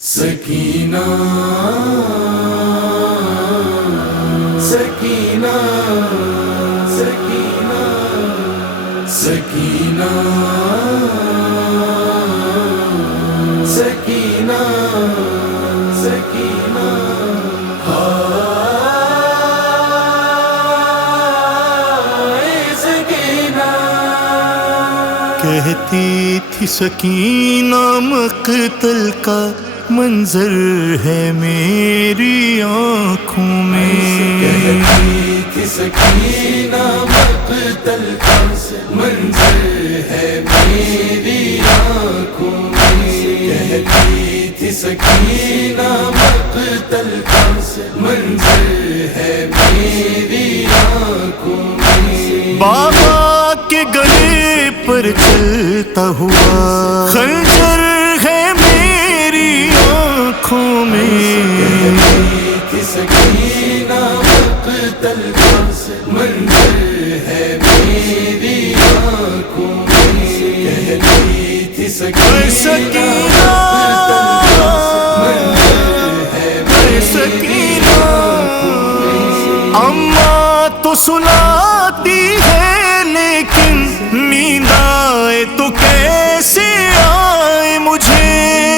سکینہ سکینہ سکینہ سکینہ سکینہ سکینہ سکینہ کہتی تھی سکینہ مقتل کا منظر ہے میری آنکھوں میں، کہتی تھی سکینہ مقتل کا منظر ہے میری آنکھوں میں، کہتی تھی سکینہ مقتل کا منظر ہے میری آنکھوں میں، بابا کے گلے پر چلتا ہوا خنجر ہے میری آنکھوں میں، کہتی سکینہ مقتل کا منظر ہے میری آنکھوں میں، کہتی تھی سکینہ اماں تو سناتی ہے لیکن نیند آئے تو کیسے آئے مجھے،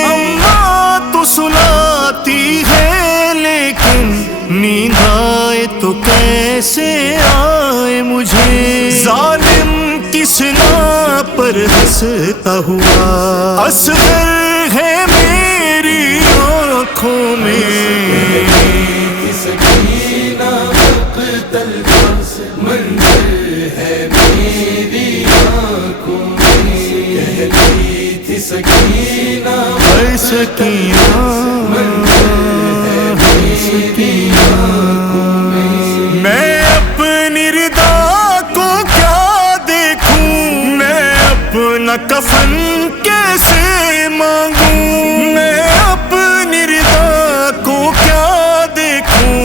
اماں تو سناتی ہے لیکن نیند آئے تو کیسے آئے مجھے، ظالم کس نا پر ہنستا ہوا اصغر ہے میری آنکھوں میں، سکینہ مقتل کا منظر ہے میری آنکھوں میں، کہتی تھی سکینہ سکینہ میں اپنی ردا کو کیا دیکھوں، میں اپنا کفن کیسے مانگوں، میں اپنی ردا کو کیا دیکھوں،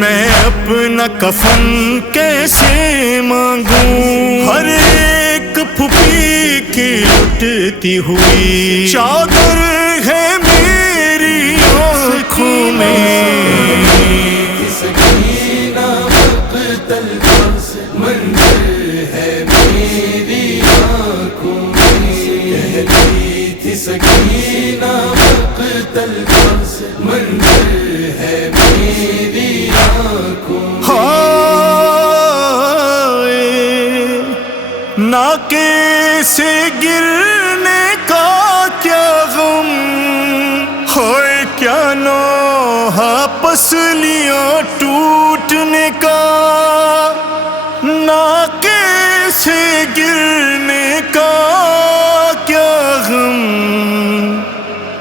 میں اپنا کفن کیسے مانگوں، ہر ایک پھوپھی کی لٹتی ہوئی چادر ہے میری آنکھوں میں، سکینہ مقتل کا منظر ہے میری آنکھوں میں، کہتی تھی سکینہ مقتل کا منظر ہے میری آنکھوں میں، ناکے سے گرنے کا کیا غم، ہوئے کیا نوحہ پسلیاں ٹوٹنے کا، ناکے سے گرنے کا کیا غم،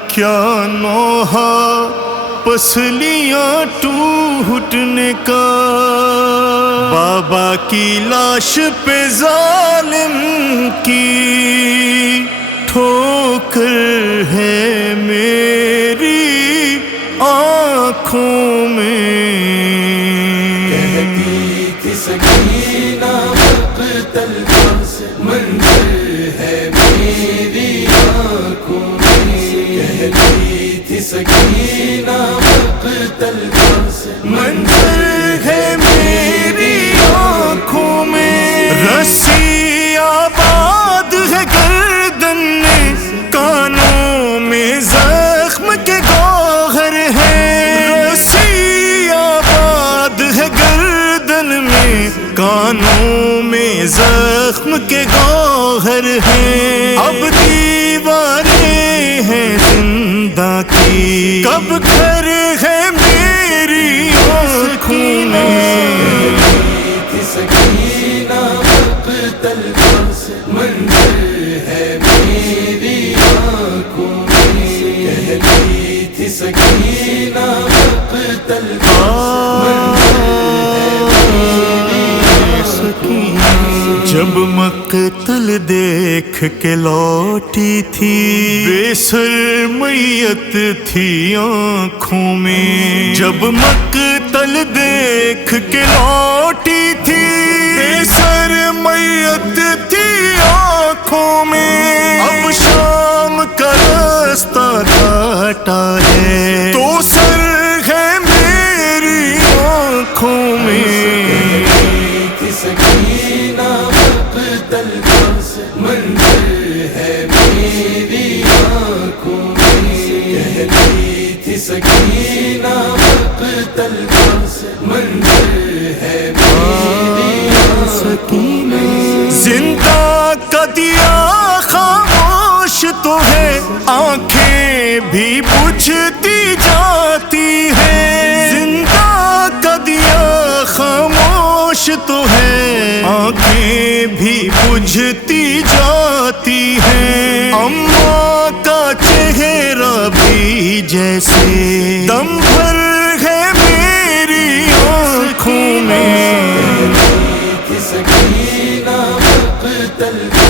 کیا نوحہ پسلیاں ٹوٹنے کا، بابا کی لاش پہ ظالم کی ٹھوکر ہے میری آنکھوں میں، کہتی تھی سکینہ مقتل کا منظر ہے میری آنکھوں میں، کہتی تھی سکینہ مقتل کا منظر ہے میری آنکھوں میں، رسی آباد ہے گردن میں، کانوں میں زخم کے گوہر ہے، رسی آباد ہے گردن میں، کانوں میں زخم کے گوہر ہے، اب دیواریں ہیں زندہ کی، کب گھر ہے میری آنکھوں میں، سکینہ مقتل کا منظر ہے میری آنکھوں میں، کہتی تھی سکینہ مقتل کا منظر ہے میری آنکھوں میں، جب مقتل دیکھ کے لوٹی تھی بے سر میت تھی آنکھوں میں، جب مقتل دیکھ کے لوٹی تھی بے سر میت تھی آنکھوں میں، اب شام کا راستہ کاٹا ہے سکینہ مقتل کا منظر ہے میری سکینہ. زندہ کا دیا خاموش تو ہے آنکھیں بھی بجھتی جاتی ہے. زندہ کا دیا خاموش تو ہے آنکھیں بھی بجھتی جاتی ہے. اماں کا چہرہ بھی جیسے دم بھر ہے میری آنکھوں میں. سکینہ مقتل کا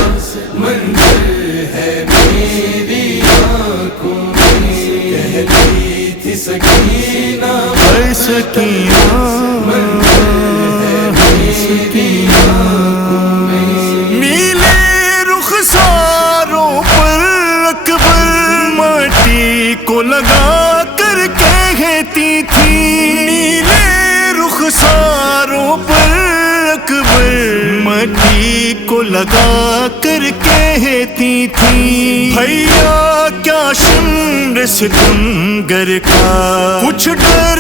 منظر ہے میری آنکھوں میں. کہتی تھی سکینہ اے سکینہ نیلے رخساروں پر اکبر مٹی کو لگا کر کہتی تھی. نیلے رخساروں پر اکبر مٹی کو لگا کر کہتی تھی. بھیا کیا شمر ستمگر کا کچھ ڈر